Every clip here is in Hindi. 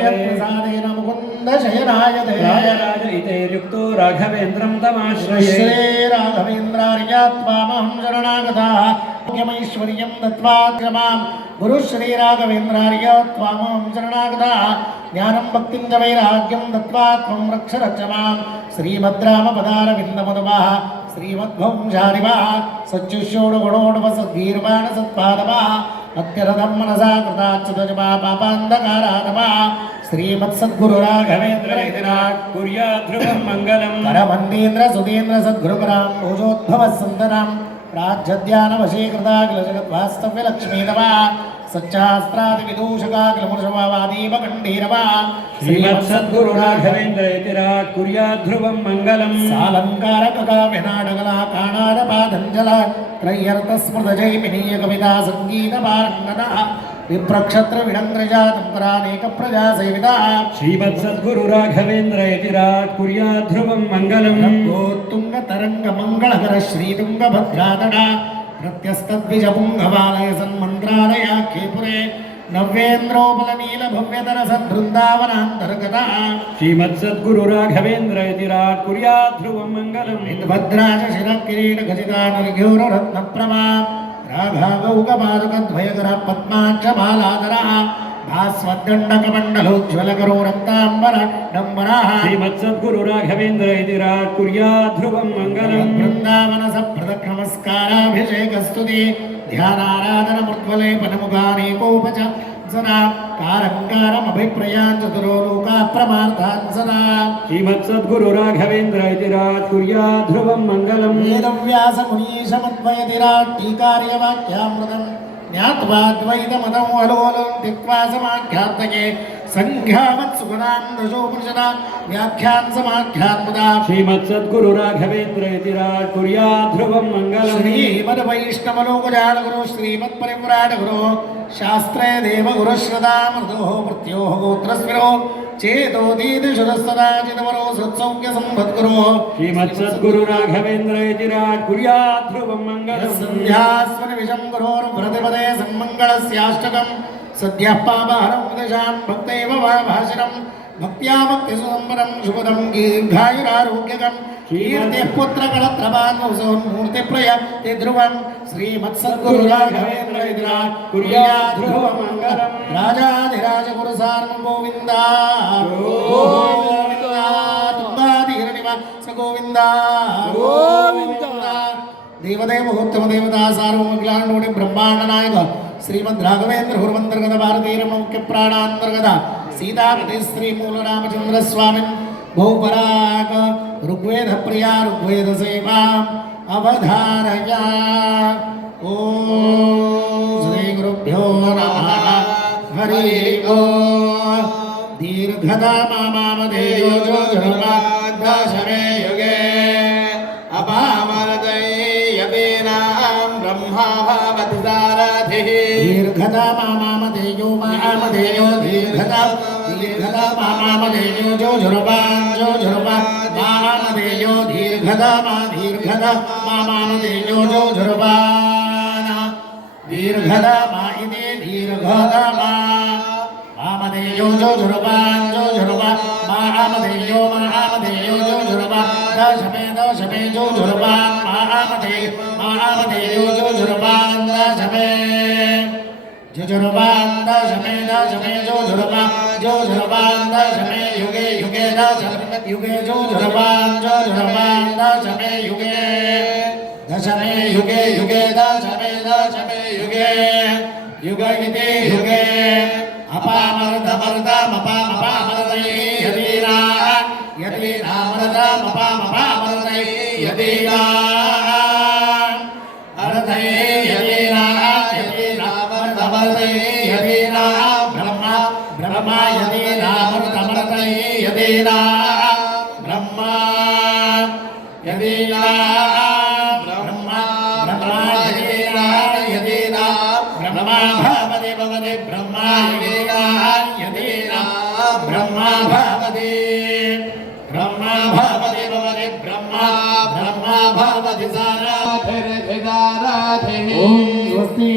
प्रसादेन मुकुन्द शयनायते राजराज इतेर्युक्तो राघवेन्द्रं तमाश्रये श्री राघवेन्द्रार्यात्मामहं शरणागतः यमैश्वर्यं दत्त्वा मां गुरु श्री राघवेन्द्रार्यात्मामहं शरणागतः ज्ञानं भक्तिं च वैराग्यं दत्त्वा त्वं रक्ष मां श्रीमद्रामपदारविन्दमनुमः श्रीमद्भंशारिवः सच्युष्योडगुणोडवसद्गीर्वाण सत्पादवः अत्यरथं मनसा कृताच्युतजपा पापान्धकारानवः श्रीमत्सद्गुरु राघवेन्द्र कुर्यात् ध्रुवं मङ्गलं करमन्दीन्द्र सुधीन्द्र सद्गुरुपरां भोजोद्भवः सन्तनां राज्यध्यानवशीकृता किल जगद्वास्तव्यलक्ष्मीनवः सच्चास्त्रादिविदूषका किल मुर्षवादीपकण्डीरवः श्रीमत्सद्गुरु राघवेन्द्र यतिराट् कुर्यात् ध्रुवं मङ्गलं सालङ्कारककाव्यनाटकला काणारपादञ्जला त्रय्यर्थस्मृतजैमिनीय कविता सङ्गीतपारङ्गता विप्रक्षत्र विडङ्ग्रजातं परानेक प्रजा सेविता श्रीमत्सद्गुरु राघवेन्द्र यतिराट् कुर्यात् ध्रुवं मङ्गलं गोत्तुङ्ग तरङ्ग मङ्गलकर श्रीतुङ्गभद्रातडा प्रत्यस्तद्विजपुङ्गवालय सन्मन्त्रालयाख्येपुरे नव्येन्द्रोपलनीलभव्यतर सद्वृन्दावनान्तर्गता श्रीमत्सद्गुरु राघवेन्द्र यतिराट् कुर्यात् ध्रुवं मङ्गलं भद्राज शिरकिरीटखचिता निर्घ्योररत्नप्रभा राघागौकपादकद्वयकर पद्माक्षमालाधरः भास्वद्दण्डकमण्डलोज्ज्वलकरो रक्ताम्बरडम्बरः श्रीमत्सद्गुरु राघवेन्द्र यतिराट् कुर्यात् ध्रुवं मङ्गलं वृन्दावनसप्रदक्षिणमस्काराभिषेकस्तुति ध्यानाराधनमुद्वलेपनमुखानेकोपचासना कारङ्कारमभिप्रयान् चतुरो लोकाः प्रमार्थान् सदा श्रीमत्सद्गुरु राघवेन्द्र यतिराट् कुर्यात् ध्रुवं मङ्गलं वेदव्यासमुनीशमद्वयतिराट् टीकार्यवाक्यामृतम् ज्ञात्वा द्वैतमतम् अलोलं त्यक्त्वा समाख्यात्तये संख्यावत्सुगुणां दशोपनिषदा व्याख्यान् समाख्यान्मुदा श्रीमत्सद्गुरु राघवेन्द्र यतिराट् कुर्यात् ध्रुवं मङ्गलं श्रीमद्वैष्णवलोकजानगुरो श्रीमत्परिव्राटगुरो शास्त्रे देवगुरुः श्रदामृतोः मृत्योः गोत्रस्विरो चेतोदीदिशुरस्तदा चिदवरो सत्सौख्यसम्पद्गुरो श्रीमत्सद्गुरु राघवेन्द्र यतिराट् कुर्यात् ध्रुवं मङ्गलं सन्ध्यास्मनिविषं गुरोर्व्रतिपदे सन्मङ्गलस्याष्टकम् सद्यः पापहरं उपदिशां भक्तैव भाषिणं भक्त्या भक्तिसुसम्पन्नं शुभदं दीर्घायुरारोग्यकं कीर्तिः पुत्रकलत्रपान्मूर्तिप्रिय ते ध्रुवं श्रीमत्सद्गुरु राघवेन्द्र यतिराट् कुर्यात् ध्रुवं मङ्गलं राजाधिराजगुरु सार्वभौमगोविन्द गोविन्द तुङ्गाधीरनिवास गोविन्द गोविन्द देवदेवोत्तम देवता सार्वमङ्गलाण्डोनि ब्रह्माण्ड नायक श्रीमद् राघवेन्द्र गुरुवन्तर्गत भारतीय मुख्य प्राणान्तर्गत सीतापति श्री मूल रामचंद्र स्वामी बहुपराग ऋग्वेद प्रिया ऋग्वेद सेवा अवधारया ओम श्री गुरुभ्यो नमः हरि ओम दीर्घदा मामदेयो जो जन्मा दशमे युगे अपामरदय यवेनां ब्रह्मा भवति सारथिः दीर्घदा मामदेयो दीर्घदा मामदेयो जो झुरबान मामदेयो दीर्घदा मामदेयो जो झुरबान दीर्घदा मा इति दीर्घदा मामदेयो जो झुरबान मामदेयो जो झुरबान दशमे जो झुरबान मामदेयो जो झुरबान दशमे जुजुर्बान दशमे जो झुरबान दशमे युगे युगे जो झुरबान दशमे युगे दशमे युगे युग इति युगे अपामर्दमपामपामपामर्दये यदीनामर्दमपामपामर्दये यदीना ब्रह्मा यदीनामर्दमर्दये यदीना ब्रह्मा यदीना ब्रह्मा भवति ब्रह्मा यदीना ब्रह्मा भवति ब्रह्मा भवति साराधिः ओम स्वस्ति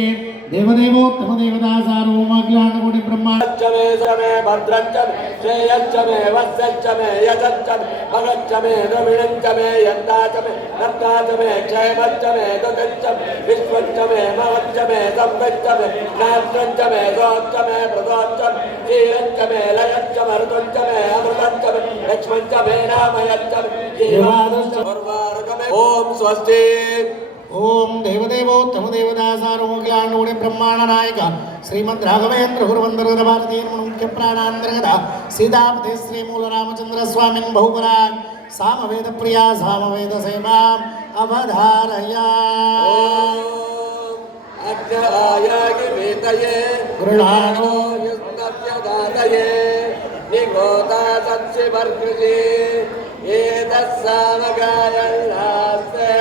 దేవదేవోత్తమ దేవదాసారోమగ్లాండకోటి బ్రహ్మాండ मे समय भद्रंच मे श्रेयंच मे वत्संच मे यशंच मे भगंच मे द्रविणंच मे यन्दाच मे नर्दाच मे क्षयमंच मे दुगंच मे विश्वंच मे महंच मे संगंच मे नात्रंच मे सोंच मे प्रदोंच मे क्षीरंच मे लयंच मे ऋतुंच मे अमृतंच मे लक्ष्मंच मे रामयंच मे जीवादंच मे ओम स्वस्ति ఓం దేవదేవోత్తమ దేవదాసారోమగ్లాండకోటి బ్రహ్మాండ నాయక శ్రీమద్ రాఘవేంద్ర గురువందర భారతీయ ముఖ్య ప్రాణాంతర్గత సీతాపతి శ్రీ మూల రామచంద్ర స్వామిన్ బహుపరాన్ సామవేద ప్రియా సామవేద సేవాం అవధారయా अज्ञायागिवेतये गृहाणो युक्तव्यदातये निगोता सत्स्यवर्कृजे एतत्सामगायल्लास्ते